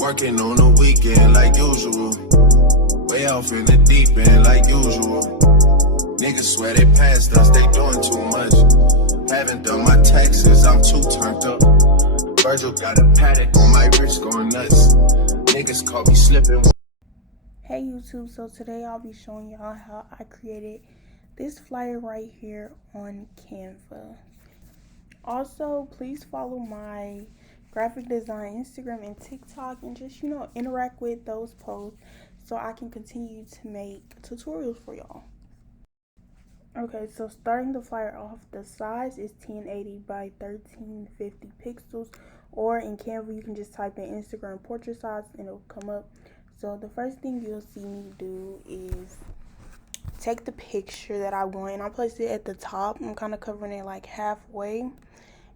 Working on the weekend like usual. Way off in the deep end like usual. Niggas swear they passed us, they doing too much. Haven't done my taxes, I'm too turned up. Virgil got a paddock on my wrist going nuts. Niggas caught me slipping. Hey YouTube, so today I'll be showing y'all how I created this flyer right here on Canva. Also, please follow my graphic design Instagram and TikTok and just, interact with those posts so I can continue to make tutorials for y'all. Okay, so starting the flyer off, the size is 1080 by 1350 pixels, or in Canva you can just type in Instagram portrait size and it'll come up. So the first thing you'll see me do is take the picture that I want and I'll place it at the top. I'm kind of covering it like halfway,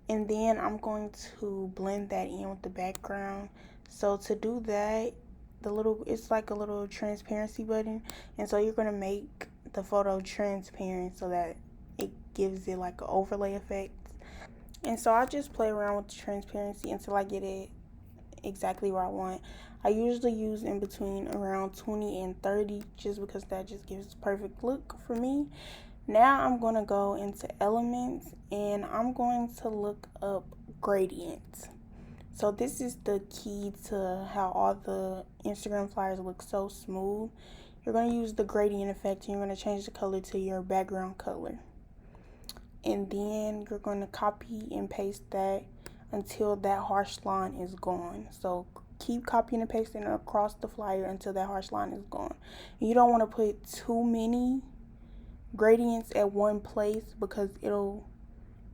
and then I'm going to blend that in with the background. So to do that, it's like a little transparency button, and so you're going to make the photo transparent so that it gives it like an overlay effect. And so I just play around with the transparency until I get it exactly where I want. I usually use in between around 20 and 30 just because that just gives a perfect look for me. Now I'm going to go into elements and I'm going to look up gradients. So this is the key to how all the Instagram flyers look so smooth. You're going to use the gradient effect and you're going to change the color to your background color. And then you're going to copy and paste that until that harsh line is gone. So keep copying and pasting across the flyer until that harsh line is gone. You don't want to put too many gradients at one place because it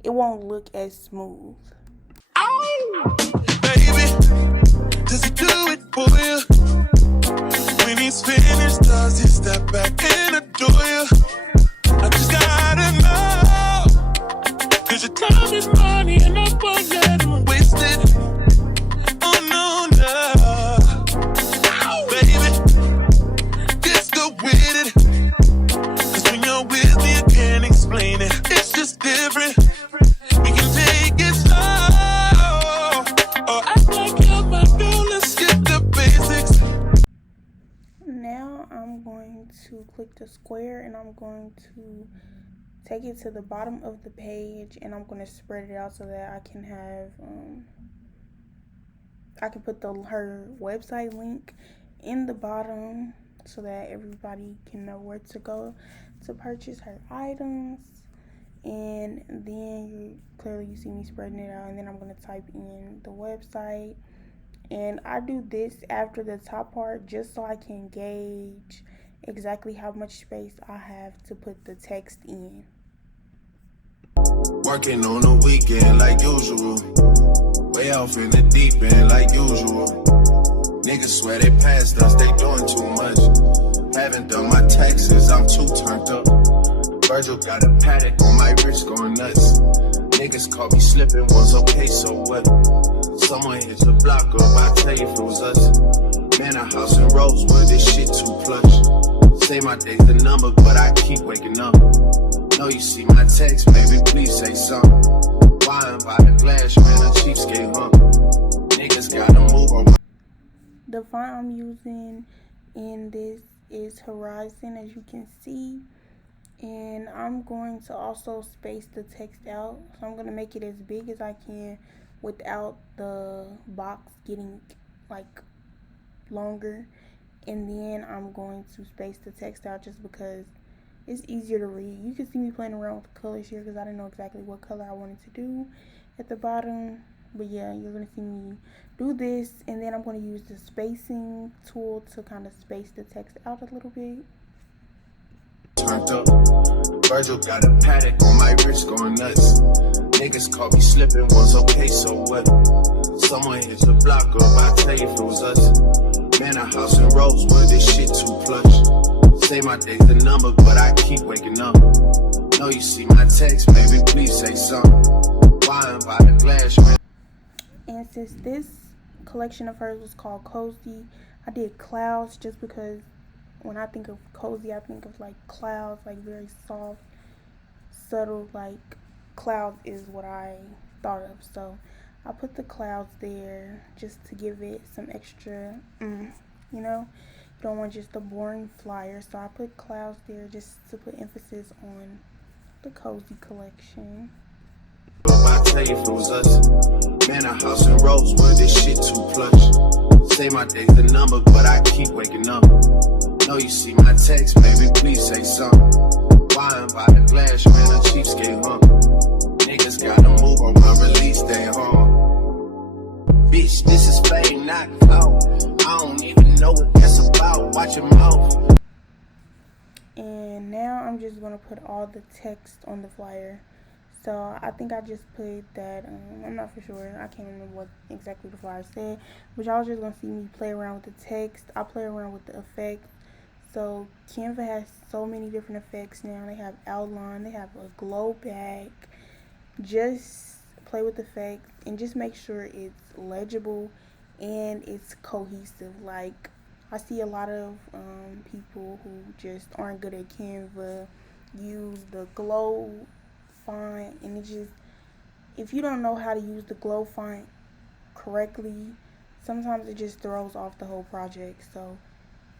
won't look as smooth. Oh, baby, does he do it for you? When he's finished, does he step back and adore you? I just gotta know, 'cause your time is money and I won't let him waste it. Oh no, no, baby, just go with it. 'Cause when you're with me, I can't explain it. It's just different. We can take it slow, or act like you're my girl. Let's get the basics. Now I'm going to click the square and I'm going to take it to the bottom of the page and I'm going to spread it out so that I can have I can put her website link in the bottom so that everybody can know where to go to purchase her items. And then you see me spreading it out, and then I'm going to type in the website. And I do this after the top part just so I can gauge exactly how much space I have to put the text in. Working on the weekend like usual. Way off in the deep end like usual. Niggas swear they passed us, they doing too much. Haven't done my taxes, I'm too turned up. Virgil got a paddock on my wrist going nuts. Niggas caught me slipping once, okay, so what? Someone hits the block up, I'll tell you if it was us. Man, a house in Rosewood, this shit too plush. Say my day's the number, but I keep waking up. Know you see my text, baby, please say something. Wine by the glass, man, a cheapskate, huh? Niggas gotta move on. The font I'm using in this is Horizon, as you can see. And I'm going to also space the text out. So I'm going to make it as big as I can without the box getting like longer. And then I'm going to space the text out just because it's easier to read. You can see me playing around with the colors here because I didn't know exactly what color I wanted to do at the bottom. But yeah, you're going to see me do this. And then I'm going to use the spacing tool to kind of space the text out a little bit. Turned up. Virgil got a paddock on my wrist going nuts. Niggas caught me slipping once, okay, so what? Someone hits the block up, I'll tell you if it was us. Man, a house in Rosewood, this shit too plush. Say my day's the number, but I keep waking up. Know you see my text, baby, please say something. Wine by the glass, man. And since this collection of hers was called Cozy, I did clouds just because when I think of cozy, I think of like clouds, like very soft, subtle, like clouds is what I thought of. So I put the clouds there just to give it some extra, you know, you don't want just a boring flyer. So I put clouds there just to put emphasis on the cozy collection. I tell you if it was us, man, a house in Rosewood, this shit too plush. Say my day's a number, but I keep waking up. Know you see my text, baby, please say something. Wine by the glass, man, a cheapskate, huh? Niggas gotta move on my release day, huh? Bitch, this is fame, not clout. I don't even know what that's about. Watch your mouth. And now I'm just gonna put all the text on the flyer. So I think I just put that, I'm not for sure, I can't remember what exactly the flyer said, but y'all just gonna see me play around with the text. I play around with the effects. So Canva has so many different effects now. They have outline, they have a glow back. Just play with the effects and just make sure it's legible and it's cohesive. Like, I see a lot of people who just aren't good at Canva use the glow font, and it just, if you don't know how to use the glow font correctly, sometimes it just throws off the whole project. So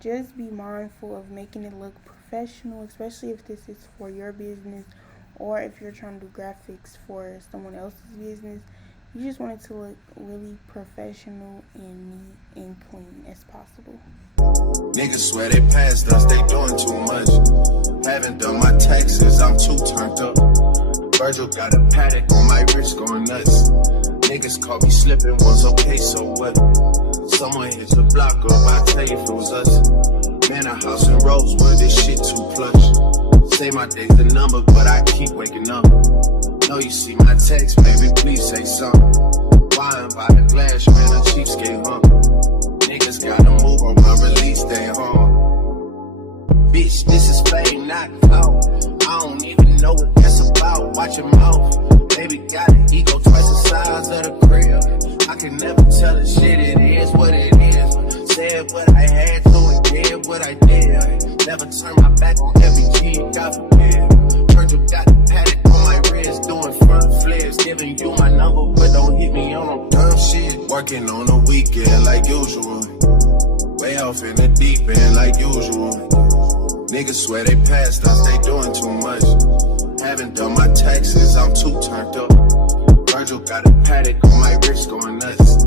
just be mindful of making it look professional, especially if this is for your business or if you're trying to do graphics for someone else's business. You just want it to look really professional and neat and clean as possible. Niggas swear they passed us, they doing too much. Haven't done my taxes, I'm too turned up. Virgil got a paddock on my wrist going nuts. Niggas caught me slipping once, okay, so what? Someone hit the block up, I tell you if it was us. Man, a house in Rosewood, this shit too plush. Say my day's a number, but I keep waking up. Know you see my text, baby, please say something. Wine by the glass, man, a cheapskate, huh? Niggas gotta move on my release day, huh? Bitch, this is fame, not clout. I don't even know what that's about. Watch your mouth. Baby got an ego twice the size of the crib. I can never tell the shit, it is what it is. Said what I had to and did what I did. Never turn my back on every G, God forbid. Virgil got the paddock on my wrist, doing front flips. Giving you my number, but don't hit me on no dumb shit. Working on the weekend like usual. Way off in the deep end like usual. Niggas swear they passed us, they doing too much. Haven't done my taxes, I'm too turned up. Virgil got a paddock on my wrist going nuts.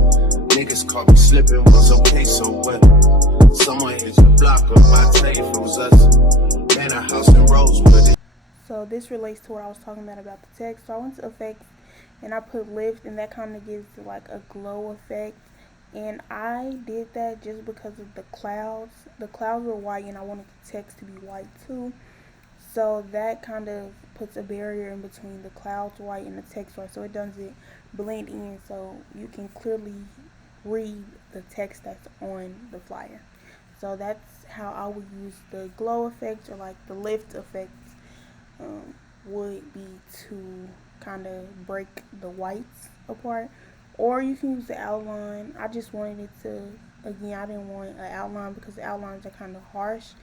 Niggas caught me slipping once, okay, so what? Someone hit the block up, I tell you if it was us. Man, a house in Rosewood. So this relates to what I was talking about the text. So I went to effects and I put lift, and that kind of gives like a glow effect. And I did that just because of the clouds. The clouds were white and I wanted the text to be white too. So that kind of puts a barrier in between the clouds white and the text white, so it doesn't blend in, so you can clearly read the text that's on the flyer. So that's how I would use the glow effect, or like the lift effect would be to kind of break the whites apart. Or you can use the outline. I just wanted it to, again, I didn't want an outline because the outlines are kind of harsh.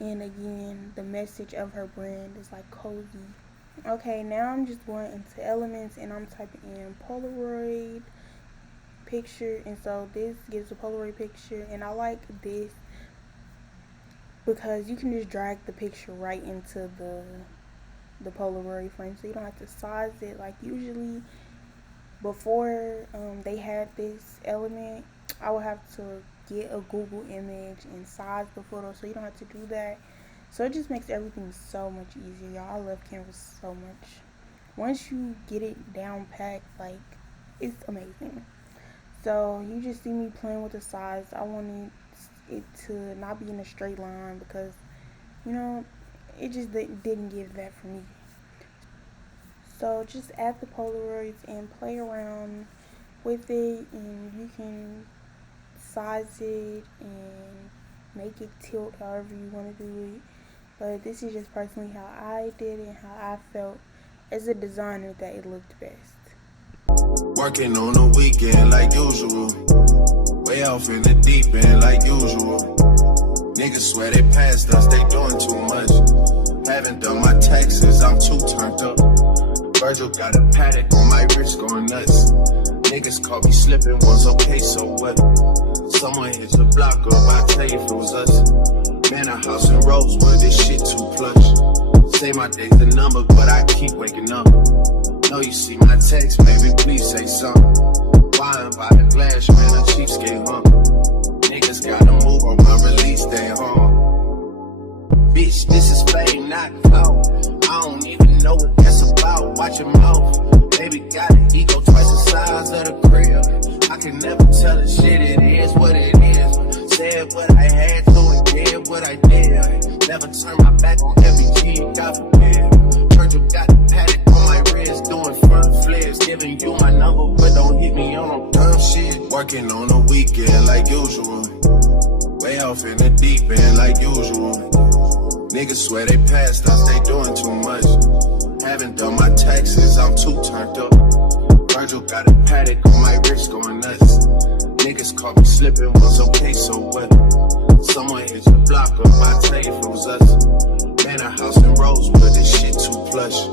And again, the message of her brand is like cozy. Okay, now I'm just going into elements and I'm typing in Polaroid picture. And so this gives a Polaroid picture. And I like this because you can just drag the picture right into the Polaroid frame. So you don't have to size it like usually. Before they had this element, I would have to get a Google image and size the photo, so you don't have to do that. So it just makes everything so much easier, y'all. I love Canva so much. Once you get it down packed, like, it's amazing. So you just see me playing with the size. I wanted it to not be in a straight line because, you know, it just didn't give that for me. So just add the Polaroids and play around with it, and you can size it and make it tilt however you want to do it. But this is just personally how I did it and how I felt as a designer that it looked best. Working on the weekend like usual. Way off in the deep end like usual. Niggas swear they passed us, they doing too much. Haven't done my taxes, I'm too turned up. Virgil got a paddock on my wrist going nuts. Niggas caught me slipping once, okay, so what? Someone hit the block up, I tell you if it was us. Man, a house in Rosewood, this shit too plush. Say my day's the number, but I keep waking up. Know you see my text, baby, please say something. Wine by the glass, man, a cheapskate, huh? Niggas gotta move on my release day, huh? Bitch, this is fame, not clout. I don't even know what that's about. Watch your mouth. Baby got an ego twice the size of the crib. I can never tell the shit, it is what it is. Said what I had to and did what I did. Never turn my back on every G, God forbid. Virgil got the paddock on my wrist, doing front flips. Giving you my number, but don't hit me on no dumb shit. Working on a weekend like usual. Way off in the deep end like usual. Niggas swear they passed us, they doing too much. Haven't done my taxes, I'm too turned up. Virgil got a paddock on my wrist going nuts. Niggas caught me slipping, was okay, so what? Someone hit the block up, I tell you if it was us. Man, a house in Rosewood, this shit too plush.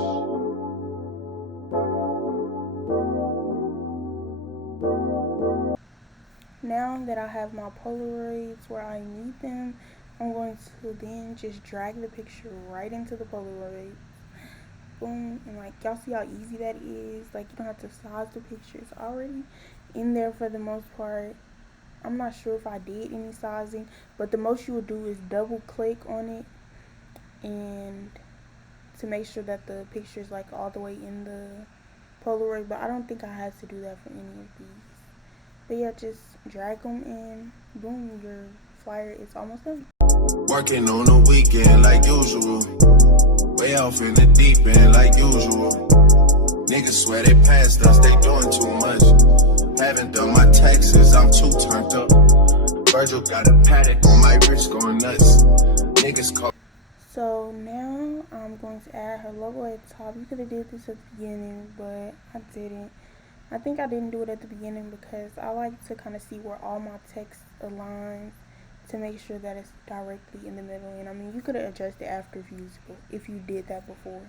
Now that I have my Polaroids where I need them, I'm going to then just drag the picture right into the Polaroid. Boom. And like, y'all see how easy that is? Like, you don't have to size the picture. It's already in there for the most part. I'm not sure if I did any sizing, but the most you would do is double click on it and to make sure that the picture is like all the way in the Polaroid. But I don't think I had to do that for any of these. But yeah, just drag them in. Boom, your flyer is almost done. Working on the weekend like usual. Way off in the deep end like usual. Niggas swear they passed us, they doing too much. Haven't done my taxes, I'm too turned up. Virgil got a paddock on my wrist going nuts. Niggas call. So now I'm going to add her logo at the top. You could have did this at the beginning, but I didn't. I think I didn't do it at the beginning because I like to kind of see where all my text aligns to make sure that it's directly in the middle. And I mean, you could have adjusted after if you did that before,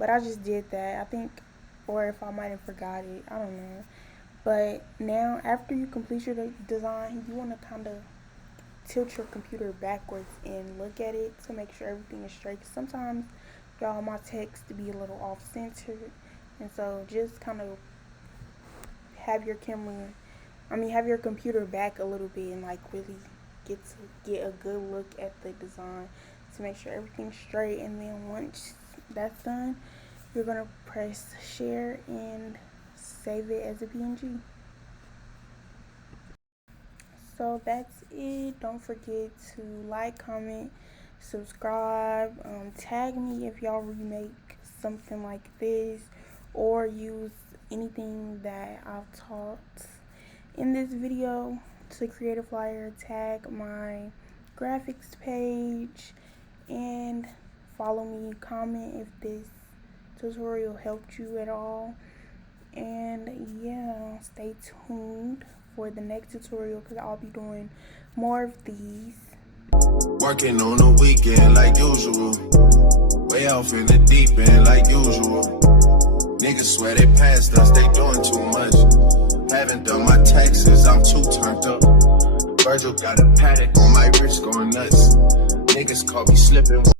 but I just did that, I think, or if I might have forgot it, I don't know. But now after you complete your design, you want to kind of tilt your computer backwards and look at it to make sure everything is straight. Sometimes, y'all, my text to be a little off center, and so just kind of have your computer back a little bit and like really get a good look at the design to make sure everything's straight. And then once that's done, you're gonna press share and save it as a PNG. So that's it. Don't forget to like, comment, subscribe, tag me if y'all remake something like this or use anything that I've taught in this video to create a flyer. Tag my graphics page and follow me. Comment if this tutorial helped you at all, and yeah, stay tuned for the next tutorial because I'll be doing more of these. Working on the weekend like usual. Way off in the deep end like usual. Niggas swear they passed us, they doing too much. Haven't done my taxes, I'm too turned up. Virgil got a paddock on my wrist going nuts. Niggas caught me slipping.